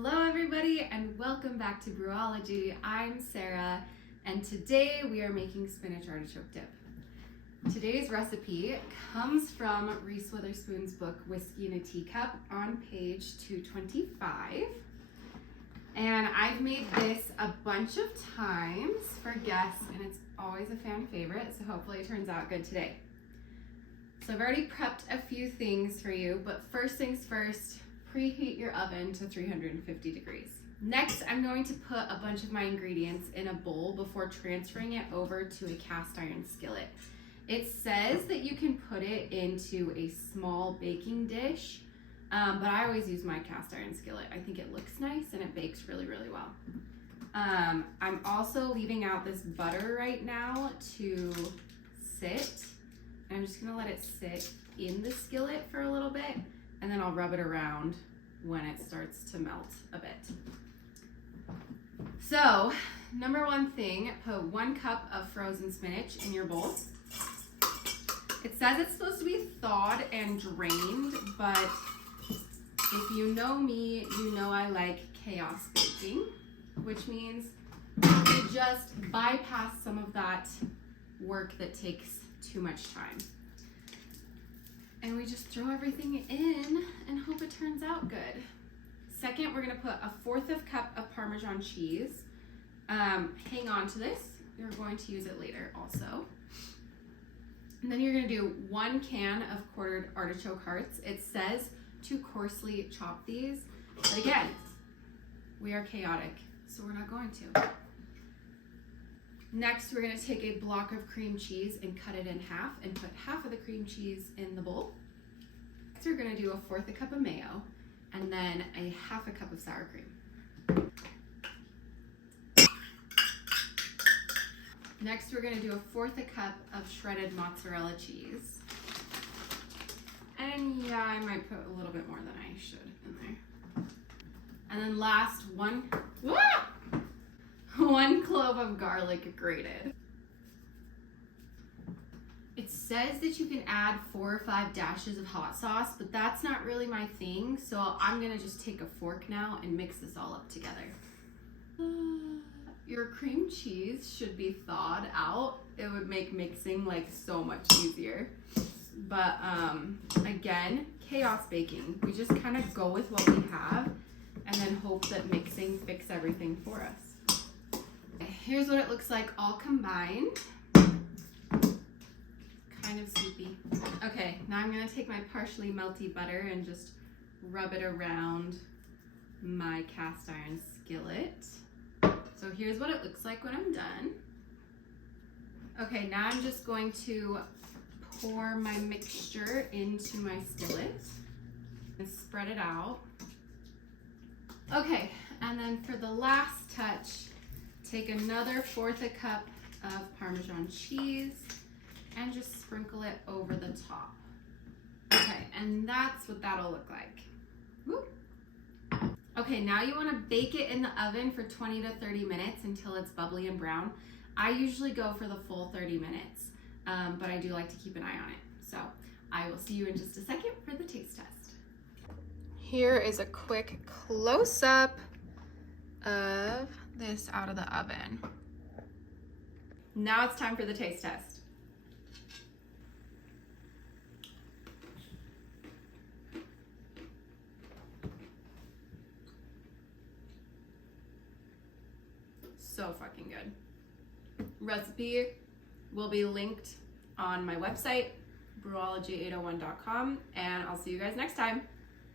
Hello everybody and welcome back to Brewology. I'm Sarah and today we are making spinach artichoke dip. Today's recipe comes from Reese Witherspoon's book Whiskey in a Teacup on page 225. And I've made this a bunch of times for guests and it's always a fan favorite, so hopefully it turns out good today. So I've already prepped a few things for you, but first things first, preheat your oven to 350 degrees. Next, I'm going to put a bunch of my ingredients in a bowl before transferring it over to a cast iron skillet. It says that you can put it into a small baking dish, but I always use my cast iron skillet. I think it looks nice and it bakes really, really well. I'm also leaving out this butter right now to sit. I'm just gonna let it sit in the skillet for a little bit, and then I'll rub it around when it starts to melt a bit. So, number one thing, put 1 cup of frozen spinach in your bowl. It says it's supposed to be thawed and drained, but if you know me, you know I like chaos baking, which means you just bypass some of that work that takes too much time. And we just throw everything in and hope it turns out good. Second, we're gonna put 1/4 cup of Parmesan cheese. Hang on to this, you're going to use it later also. And then you're gonna do 1 can of quartered artichoke hearts. It says to coarsely chop these, but again, we are chaotic, so we're not going to. Next, we're gonna take a block of cream cheese and cut it in half and put half of the cream cheese in the bowl. Next, we're gonna do 1/4 cup of mayo and then 1/2 cup of sour cream. Next, we're gonna do 1/4 cup of shredded mozzarella cheese. And yeah, I might put a little bit more than I should in there. And then last, 1 clove of garlic grated. It says that you can add 4 or 5 dashes of hot sauce, but that's not really my thing, so I'm gonna just take a fork now and mix this all up together. Your cream cheese should be thawed out. It would make mixing like so much easier. But again, chaos baking. We just kind of go with what we have and then hope that mixing fixes everything for us. Here's what it looks like all combined. Kind of soupy. Okay, now I'm gonna take my partially melty butter and just rub it around my cast iron skillet. So here's what it looks like when I'm done. Okay, now I'm just going to pour my mixture into my skillet and spread it out. Okay, and then for the last touch, take another 1/4 cup of Parmesan cheese and just sprinkle it over the top. Okay, and that's what that'll look like. Woo. Okay, now you wanna bake it in the oven for 20 to 30 minutes until it's bubbly and brown. I usually go for the full 30 minutes, but I do like to keep an eye on it. So I will see you in just a second for the taste test. Here is a quick close-up of this out of the oven. Now it's time for the taste test. So fucking good. Recipe will be linked on my website, brewology801.com, and I'll see you guys next time.